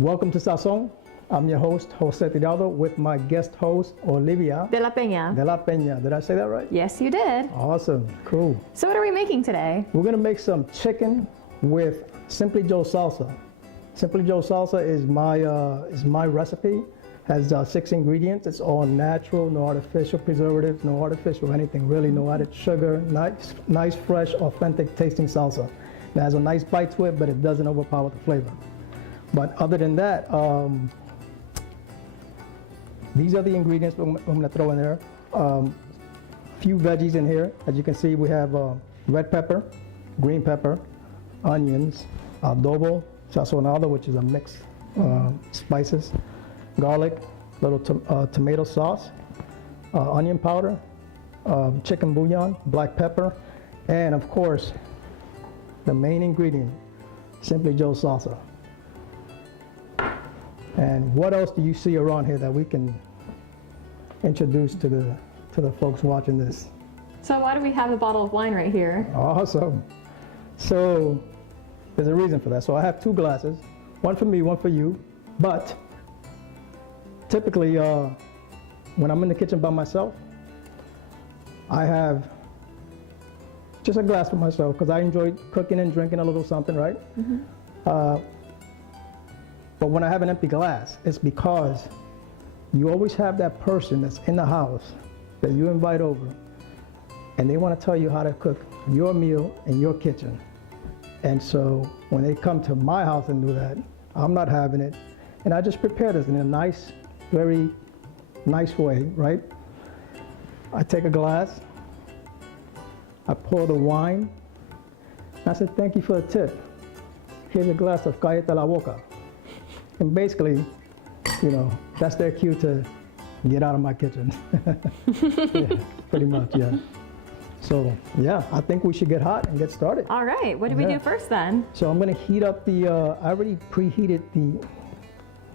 Welcome to Sazon. I'm your host, Jose Tirado, with my guest host, Olivia De la Peña. de la Peña. Did I say that right? Yes, you did. Awesome, cool. So what are we making today? We're gonna make some chicken with Simply Joe salsa. Simply Joe salsa is my recipe. Has 6 ingredients. It's all natural, no artificial preservatives, no artificial anything, really, no added sugar. Nice, fresh, authentic tasting salsa. It has a nice bite to it, but it doesn't overpower the flavor. But other than that, these are the ingredients I'm gonna throw in there. Few veggies in here. As you can see, we have red pepper, green pepper, onions, adobo, sazonado, which is a mix spices, garlic, little tomato sauce, onion powder, chicken bouillon, black pepper, and of course, the main ingredient, Simply Joe salsa. And what else do you see around here that we can introduce to the folks watching this? So why do we have a bottle of wine right here? Awesome. So there's a reason for that. So I have 2 glasses, one for me, one for you. But typically, when I'm in the kitchen by myself, I have just a glass for myself because I enjoy cooking and drinking a little something, right? Mm-hmm. But when I have an empty glass, it's because you always have that person that's in the house that you invite over, and they want to tell you how to cook your meal in your kitchen. And so when they come to my house and do that, I'm not having it. And I just prepare this in a nice, very nice way, right? I take a glass, I pour the wine, and I said, thank you for the tip. Here's a glass of Cállate la boca. And basically, you know, that's their cue to get out of my kitchen. Yeah, pretty much, yeah. So, yeah, I think we should get hot and get started. All right, what do we do first then? So I'm gonna heat up I already preheated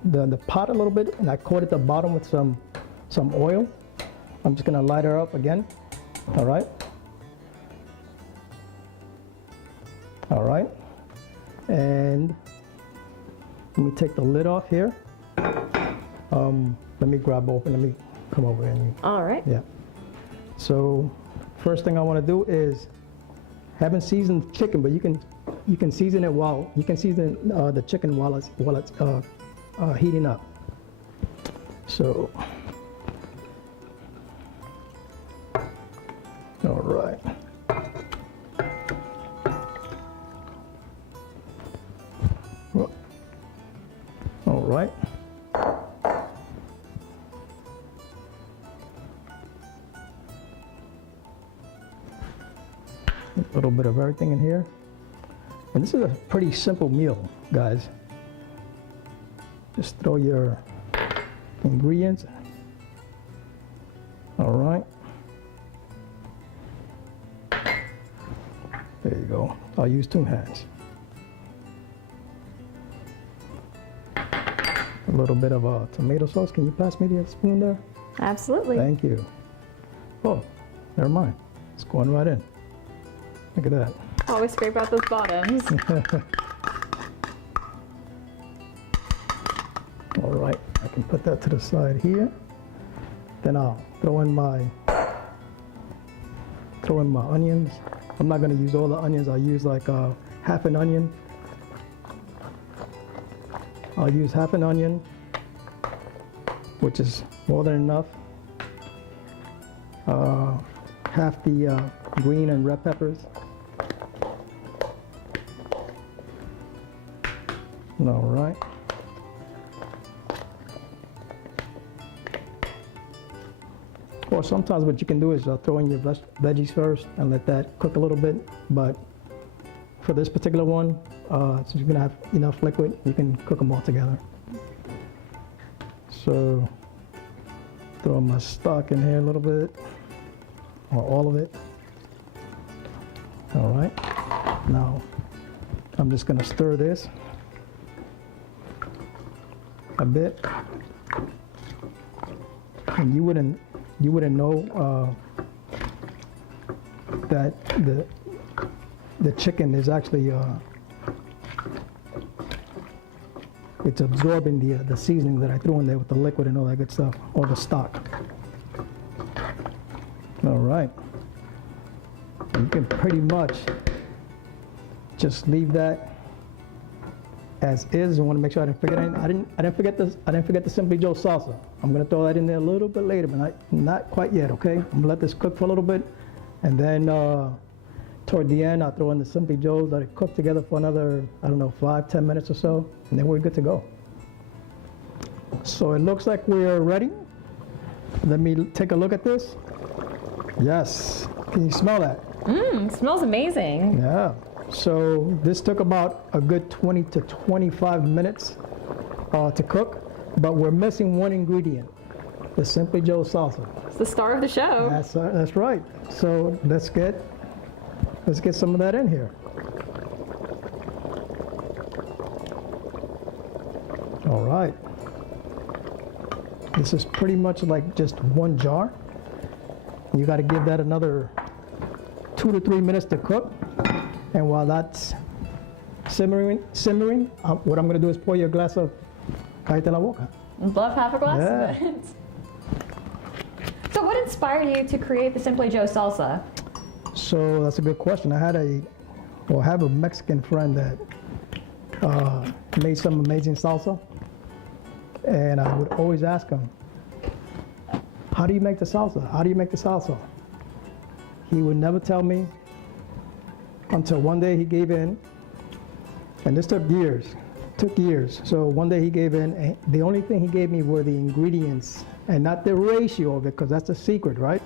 the pot a little bit, and I coated the bottom with some oil. I'm just gonna light her up again, all right? All right, and let me take the lid off here. Let me grab open, let me come over and All right. yeah. So first thing I want to do is, haven't seasoned chicken, but you can season it the chicken while it's heating up. So all right. All right. A little bit of everything in here. And this is a pretty simple meal, guys. Just throw your ingredients. All right. There you go. I'll use 2 hands. A little bit of tomato sauce. Can you pass me the spoon there? Absolutely. Thank you. Oh, never mind. It's going right in. Look at that. Always scrape out those bottoms. All right, I can put that to the side here. Then I'll throw in my onions. I'm not gonna use all the onions. I'll use like half an onion. I'll use half an onion, which is more than enough. Half the green and red peppers. All right. Or sometimes what you can do is throw in your veggies first and let that cook a little bit. But for this particular one, since you're gonna have enough liquid, you can cook them all together. So throw my stock in here a little bit, or all of it. All right. Now I'm just gonna stir this a bit, and you wouldn't know that the chicken is actually it's absorbing the seasoning that I threw in there with the liquid and all that good stuff, or the stock. All right. You can pretty much just leave that as is. I want to make sure I didn't forget anything. I didn't forget this. I didn't forget the Simply Joe salsa. I'm gonna throw that in there a little bit later, but not quite yet. Okay. I'm gonna let this cook for a little bit, and then toward the end, I'll throw in the Simply Joes that are cooked together for another, I don't know, 5-10 minutes or so, and then we're good to go. So it looks like we're ready. Let me take a look at this. Yes. Can you smell that? Smells amazing. Yeah. So this took about a good 20 to 25 minutes to cook, but we're missing one ingredient, the Simply Joe salsa. It's the star of the show. That's right. So let's get some of that in here. All right. This is pretty much like just one jar. You got to give that another 2 to 3 minutes to cook. And while that's simmering, what I'm going to do is pour you a glass of Cállate la boca. I'd love half a glass of it. So what inspired you to create the Simply Joe salsa? So that's a good question. I have a Mexican friend that made some amazing salsa. And I would always ask him, how do you make the salsa? How do you make the salsa? He would never tell me until one day he gave in. And this took years. So one day he gave in, and the only thing he gave me were the ingredients and not the ratio of it, because that's the secret, right?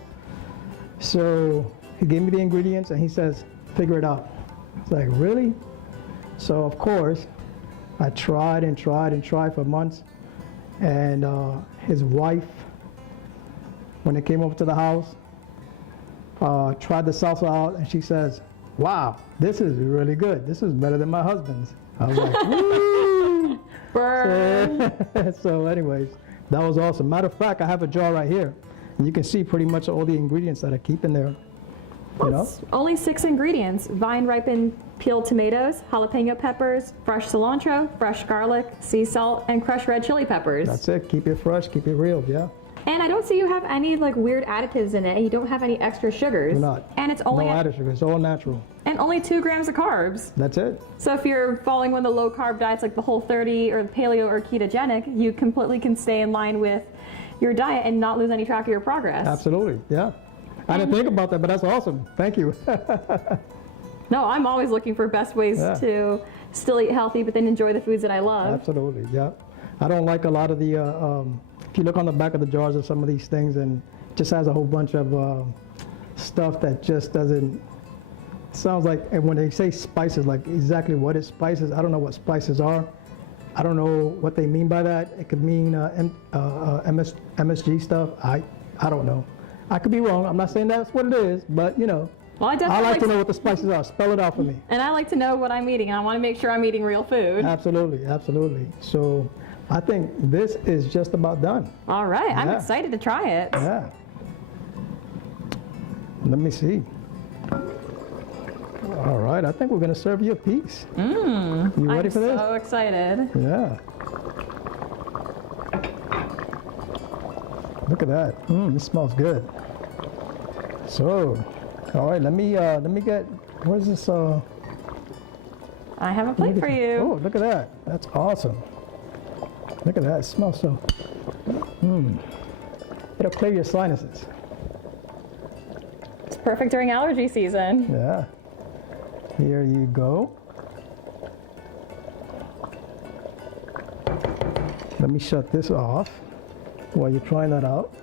So he gave me the ingredients and he says, figure it out. It's like, really? So of course, I tried and tried and tried for months. And his wife, when they came over to the house, tried the salsa out, and she says, wow, this is really good. This is better than my husband's. I was like, woo! Burn. So anyways, that was awesome. Matter of fact, I have a jar right here, and you can see pretty much all the ingredients that I keep in there. You know? It's only 6 ingredients: vine-ripened peeled tomatoes, jalapeno peppers, fresh cilantro, fresh garlic, sea salt, and crushed red chili peppers. That's it. Keep it fresh. Keep it real. Yeah. And I don't see you have any like weird additives in it, and you don't have any extra sugars. We're not. And it's only no added sugar. It's all natural. and only 2 grams of carbs. That's it. So if you're following one of the low carb diets like the Whole30 or the paleo or ketogenic, you completely can stay in line with your diet and not lose any track of your progress. Absolutely. Yeah. I didn't think about that, but that's awesome. Thank you. No, I'm always looking for best ways to still eat healthy, but then enjoy the foods that I love. Absolutely, yeah. I don't like a lot of the, if you look on the back of the jars of some of these things, and it just has a whole bunch of stuff that just doesn't, sounds like, and when they say spices, like exactly what is spices, I don't know what spices are. I don't know what they mean by that. It could mean MSG stuff. I don't know. I could be wrong. I'm not saying that's what it is, but you know. Well, I definitely like to know what the spices are. Spell it out for me. And I like to know what I'm eating, and I want to make sure I'm eating real food. Absolutely, absolutely. So I think this is just about done. All right, I'm excited to try it. Yeah. Let me see. All right, I think we're going to serve you a piece. You ready for this? I'm so excited. Yeah. Look at that. This smells good. So, all right, let me get, what is this? I have a plate for you. Oh, look at that. That's awesome. Look at that. It smells so, it'll clear your sinuses. It's perfect during allergy season. Yeah. Here you go. Let me shut this off while you're trying that out.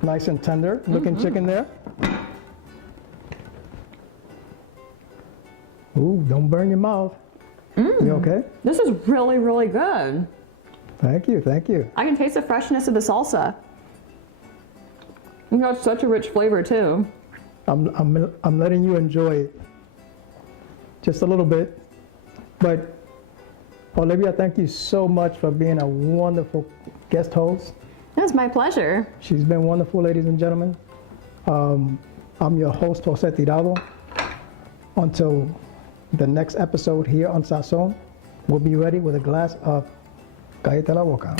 Nice and tender looking chicken there. Ooh, don't burn your mouth. You okay? This is really, really good. Thank you, thank you. I can taste the freshness of the salsa. You know, it's such a rich flavor too. I'm letting you enjoy it just a little bit. But Olivia, thank you so much for being a wonderful guest host. It was my pleasure. She's been wonderful, ladies and gentlemen. I'm your host, Jose Tirado. Until the next episode here on Sazon, we'll be ready with a glass of Cállate la Boca.